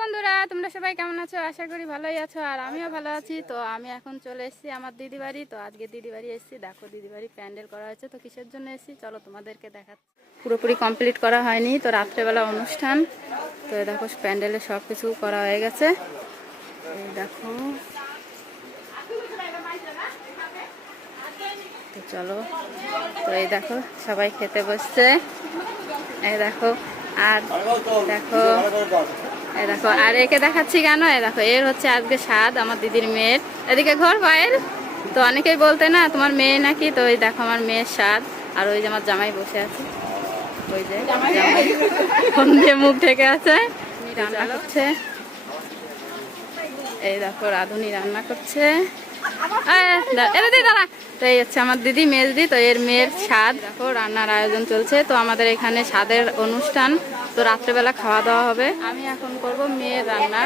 বন্ধুরা, তোমরা সবাই কেমন আছো? আশা করি ভালোই আছো, আর আমিও ভালো আছি। তো আমি এখন চলে এসেছি আমার দিদি বাড়ি। তো আজকে দিদি বাড়ি এসেছি, দেখো দিদি বাড়ি প্যান্ডেল করা হয়েছে। তো কিসের জন্য এসেছি চলো তোমাদেরকে দেখাচ্ছি। পুরোপুরি কমপ্লিট করা হয়নি, তো রাত্রেবেলা অনুষ্ঠান। তো দেখো প্যান্ডেলে সব কিছু করা হয়ে গেছে। দেখো, তো চলো। তো এই দেখো সবাই খেতে বসছে। এই দেখো, আর দেখো, এই দেখো, আর একে দেখাচ্ছি কেন, এই দেখো এর হচ্ছে আজকে স্বাদ, আমার দিদির মেয়ের। এদিকে ঘর পায়ের। তো অনেকেই বলতে না তোমার মেয়ে নাকি, তো এই দেখো আমার মেয়ের স্বাদ। আর ওই যে আমার জামাই বসে আছে, ওই যে জামাই ফোন দিয়ে মুখ ঢেকে আছে, রান্না করছে। এই দেখো রাঁধুনি রান্না করছে। তো এই হচ্ছে আমার দিদি, মেয়ে দিদি। তো এর মেয়ের স্বাদ, দেখো রান্নার আয়োজন চলছে। তো আমাদের এখানে স্বাদের অনুষ্ঠান, তো রাত্রেবেলা খাওয়া দাওয়া হবে। আমি এখন করব মেয়ের রান্না।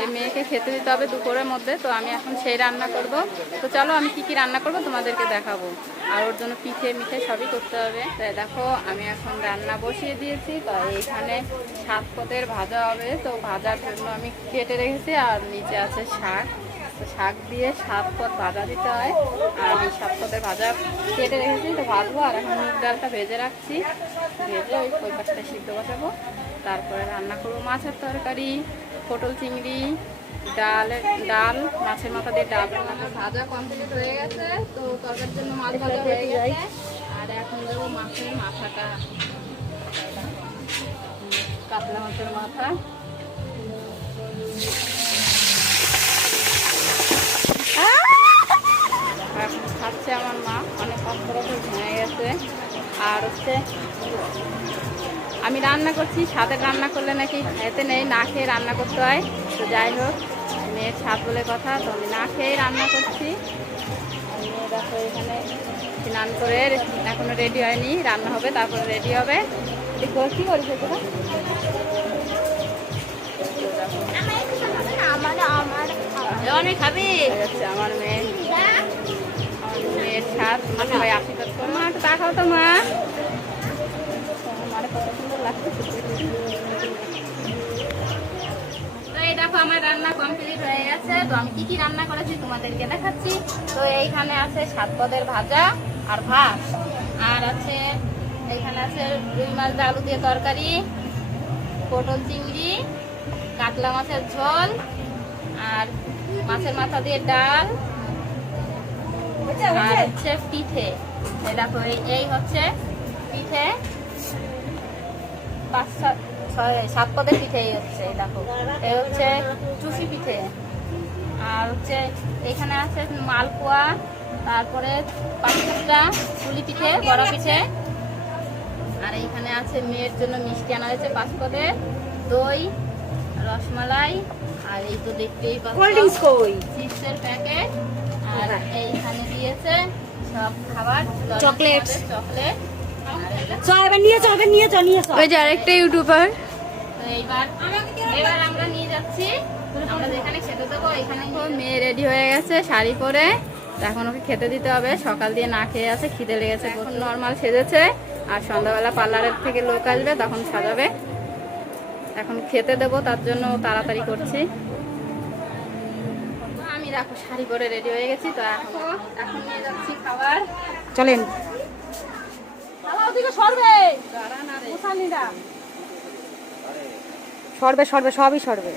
এই মেয়েকে খেতে দিতে হবে দুপুরের মধ্যে, তো আমি এখন সেই রান্না করব। তো চলো আমি কি কি রান্না করব তোমাদেরকে দেখাবো। আর ওর জন্য পিঠে মিঠে সবই করতে হবে। তো দেখো আমি এখন রান্না বসিয়ে দিয়েছি। তো এইখানে 7 পদের ভাজা হবে, তো ভাজার জন্য আমি কেটে রেখেছি। আর নিচে আছে শাক, তো শাক দিয়ে 7 পদ ভাজা দিতে হয়। আর আমি 7 পদের ভাজা কেটে রেখেছি, তো ভাজবো। আর এখন মুগ ডালটা ভেজে রাখছি, ভেজে ওই পাশটা সিদ্ধ বসাবো। তারপরে রান্না করবো মাছের তরকারি, পটল চিংড়ি, ডাল, মাছের মাথা দিয়ে ডাল। ভাজা কমপ্লিট হয়ে গেছে, তো তরকারির জন্য মাছ ভাজা হয়ে গেছে। আর এখন দেবো মাছের মাথাটা, কাতলা মাছের মাথা। এখন খাচ্ছে আমার মা, অনেক কষ্ট ভেঙে গেছে। আর হচ্ছে আমি রান্না করছি, স্বাদের রান্না করলে নাকি খেতে নেই, না খেয়ে রান্না করতে হয়। তো যাই হোক, মেয়ের স্বাদ বলে কথা, তো আমি না খেয়ে রান্না করছি। মেয়ে দেখো এখানে স্নান করে এখনো রেডি হয়নি, রান্না হবে তারপরে রেডি হবে। দেখো কি করেছে তোরা, অনেক খাবি। আমার মেয়ের স্বাদ, সবাই আশীর্বাদ করো। মা একটু তাকাও তো মা, আমার কত সুন্দর লাগছে। তো এই দেখো আমার রান্না কমপ্লিট হয়ে গেছে। তো আমি কি কি রান্না করেছি তোমাদেরকে দেখাচ্ছি। তো এইখানে আছে 7 পদের ভাজা আর ভাত, আর আছে এইখানে আছে রুই মাছ দিয়ে আলু দিয়ে তরকারি, পটল চিংড়ি, কাতলা মাছের ঝোল, আর মাছের মাথা দিয়ে ডাল, আর হচ্ছে পিঠে। এই দেখো এই হচ্ছে পিঠে, 5-7 পদের পিঠে। এই হচ্ছে, এই দেখো এই হচ্ছে চুষি পিঠে। আর হচ্ছে এখানে আছে মালপোয়া, তারপরে 5-7টা পুলি পিঠে, বড় পিঠে। আর এইখানে আছে মেয়ের জন্য মিষ্টি আনা হয়েছে 5 পদের, দই, রসমালাই, আর এই তো দেখতেই পাচ্ছ চিপসের প্যাকেট। আর এইখানে দিয়েছে সব খাবার, চকলেট। ওই যে আরেকটা ইউটিউবার। এবার আমরা নিয়ে যাচ্ছি, আমরা যেখানে খেতে দেবো এখানে। মেয়ে রেডি হয়ে গেছে শাড়ি পরে, এখন ওকে খেতে দিতে হবে। সকাল দিয়ে না খেয়ে আছে, খিদে লেগেছে। নর্মাল সেজেছে, আর সন্ধ্যাবেলা পার্লারের থেকে লোক আসবে, তখন সাজাবে। এখন খেতে দেবো, তার জন্য তাড়াতাড়ি করছি। আমি দেখো শাড়ি পরে রেডি হয়ে গেছি। তো এখন নিয়ে যাচ্ছি খাবার, চলেন। সরবে সরবে, সবই সরবে।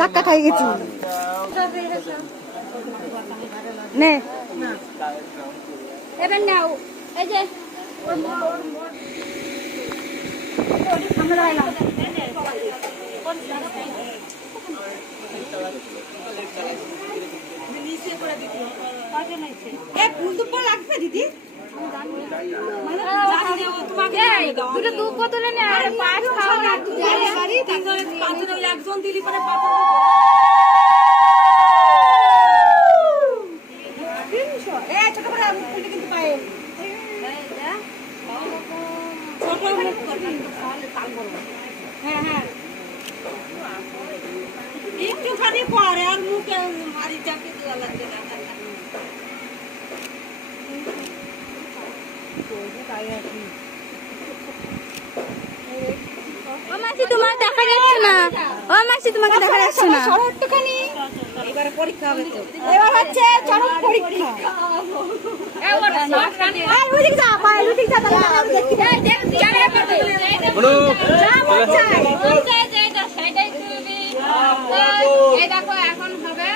ধাক্কা খাই গেছি নে এবার নাও, এই যে দিদি দুটো দুধ বোতলে নে, আর পাঁচ খাও না, একজন দিলি করে ছোট করে কিন্তু পায়ে ছোট হ্যাঁ হ্যাঁ একটুখানি পরে আর মুখে মারি চাপি দেওয়া লাগবে না। ও মাসি তোমার দেখা যাচ্ছে না, ও মাসি তোমাকে দেখা যাচ্ছে না। একটুখানি এবারে পরীক্ষা হবে তো, এবার হচ্ছে চরম পরীক্ষা। আর ওদিকে যা, পায়ে ওদিকে যা, তাহলে আমি দেখি। এই দেখো এখন হবে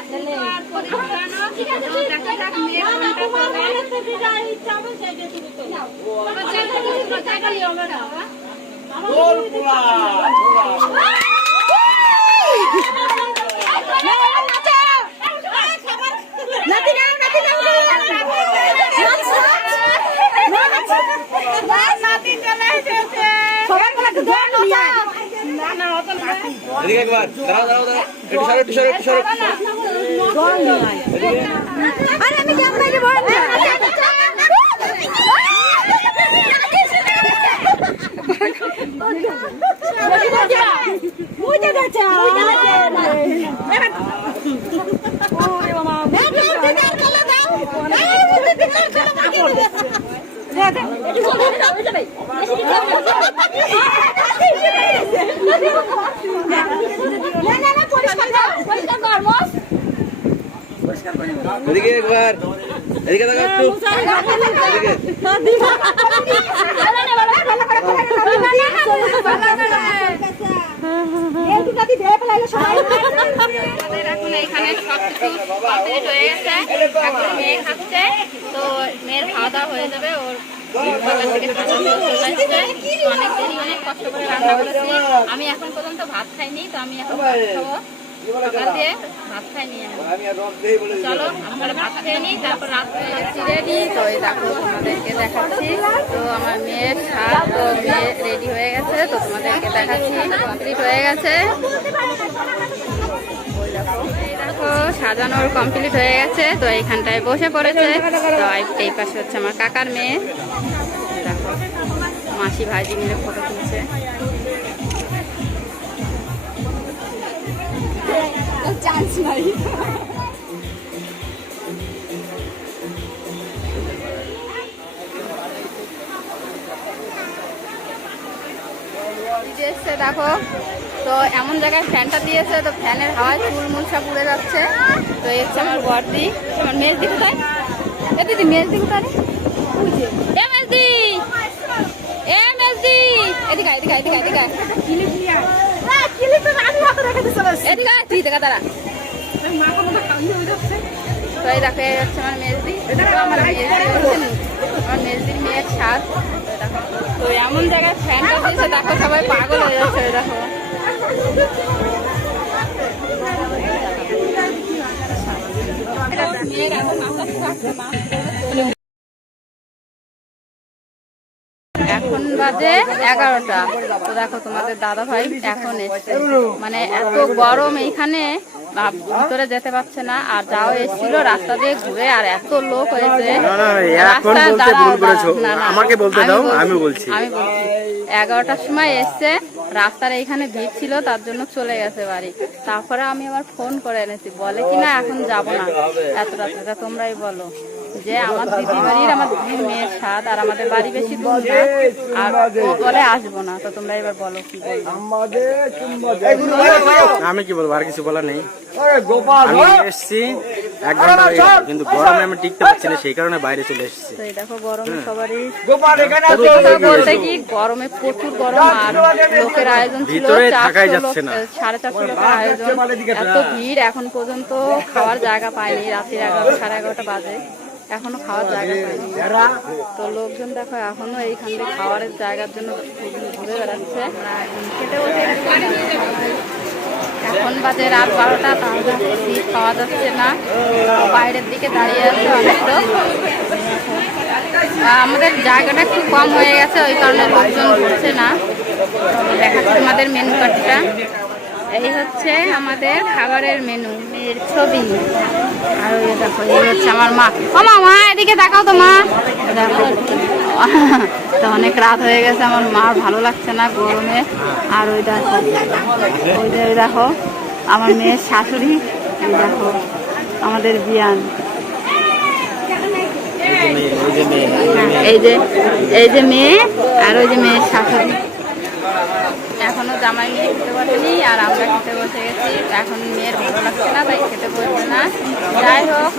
আর পরীক্ষা না। ঠিক আছে, দেখা যাক মেয়ে কোনটা পাবে। এদিকে একবার দাঁড়াও দাঁড়াও দাঁড়াও, একটু সরো একটু সরো একটু সরো। আরে আমি ক্যামেরায় বড় না। মুজে গেছে এদিকে একবার, এদিকে দেখো একটু, এদিকে। আমাদের এখন এখানে সবকিছু কমপ্লিট হয়ে গেছে, এখন মেয়ে খাচ্ছে। তো মেয়ের খাওয়া দাওয়া হয়ে যাবে। ওর সকাল থেকে খাওয়া দাওয়া চলে আসছে। অনেক দেরি, অনেক কষ্ট করে রান্না করেছি। আমি এখন পর্যন্ত ভাত খাইনি, তো আমি এখন ভাত খাবো। সকাল দিয়ে ভাত খাইনি আমি। চলো আমরা ভাত খেয়ে নিই, তারপর রাত্রে রেডি। তো এই দেখো তোমাদেরকে দেখাচ্ছি। তো আমার মেয়ের শাক, তো মেয়ে রেডি হয়ে গেছে, তো তোমাদেরকে দেখাচ্ছি। কমপ্লিট হয়ে গেছে। দেখো সাজানোর কমপ্লিট হয়ে গেছে। তো এইখানটায় বসে পড়েছে। তো এই পাশে হচ্ছে আমার কাকার মেয়ে। দেখো মাসি ভাইজি মিলে ফটো তুলছে। চান্স নাই। এসছে দেখো। তো এমন জায়গায় ফ্যানটা দিয়েছে, তো ফ্যানের হাওয়ায় চুলমুল সব উড়ে যাচ্ছে। তো এই হচ্ছে আমার বর্দি। আমার মেজদি কোথায়? এ দিদি মেজদি কোথায়? এ মেজদি, এ মেজদি, এদিকে এদিকে এদিকে এদিকে এদিকে তুই দেখা দাঁড়া। তো এই দেখো এই হচ্ছে আমার মেজদি। আমার মেজদির মেয়ের স্বাদ। তো এমন জায়গায় ফ্যানটা দিয়েছে দেখো, সবাই পাগল হয়ে যাচ্ছে। দেখো এখন বাজে 11টা। তো দেখো তোমাদের দাদা ভাই এখন এসছে। মানে এত গরম এইখানে, ভিতরে যেতে পারছে না। আর যাও এসেছিল রাস্তা দিয়ে ঘুরে, আর এত লোক হয়েছে। আমাকে বলতে দাও, আমি বলছি। 11টার সময় এসছে, রাস্তার এইখানে ভিড় ছিল, তার জন্য চলে গেছে বাড়ি। তারপরে আমি আবার ফোন করে এনেছি, বলে কিনা এখন যাব না এত রাত্রে। তোমরাই বলো যে আমার দিদি বাড়ির, আমার দিদির মেয়ের স্বাদ, আর আমাদের বাড়ি বেশি দূর না, আর ও বলে আসবো না। তো তোমরা এবার বলো কি বলবো। আমি কি বলবো, আর কিছু বলার নেই। আমি এসছি 1 ঘন্টা হয়ে গেছে, কিন্তু গরমে আমি টিকতে পারছি না, সেই কারণে বাইরে চলে এসেছি। তো এই দেখো গরমে সবারই বলতে কি, গরমে প্রচুর গরম। আর লোকের আয়োজন ছিল 450 লোকের আয়োজন। এত ভিড়, এখন পর্যন্ত খাওয়ার জায়গা পাইনি। রাত্রি 11টা, সাড়ে 11টা বাজে, এখনো খাওয়ার জায়গা পাইনি। তো লোকজন দেখো এখনো এইখান থেকে খাওয়ারের জায়গার জন্য ঘুরে বেড়াচ্ছে। খেতে বসে এখন বাজে রাত 12টা, তাহলে সিট পাওয়া যাচ্ছে না। বাইরের দিকে দাঁড়িয়ে আছে অনেক লোক। আমাদের জায়গাটা একটু কম হয়ে গেছে, ওই কারণে লোকজন ঘুরছে না। দেখাচ্ছি তোমাদের মেনু কার্ডটা। এই হচ্ছে আমাদের খাবারের মেনু, এর ছবি। আর ওই দেখো এই হচ্ছে আমার মা। ও মা এদিকে দেখাও তো মা। দেখো তো অনেক রাত হয়ে গেছে, আমার মা ভালো লাগছে না গরমে। আর ওই দেখো, ওই দেখো আমার মেয়ের শাশুড়ি, এই দেখো আমাদের বিয়ান, এই যে মেয়ে আর ওই যে মেয়ের শাশুড়ি। এখনো জামাই মেয়ে খেতে বসেনি আর আমরা খেতে বসে গেছি। এখন মেয়ের ভালো লাগছে না, তাই খেতে বসবে না। যাই হোক,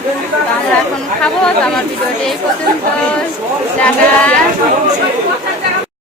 তো আমরা এখন খাবো। তো আমার ভিডিওটি এই পর্যন্ত। টাটা।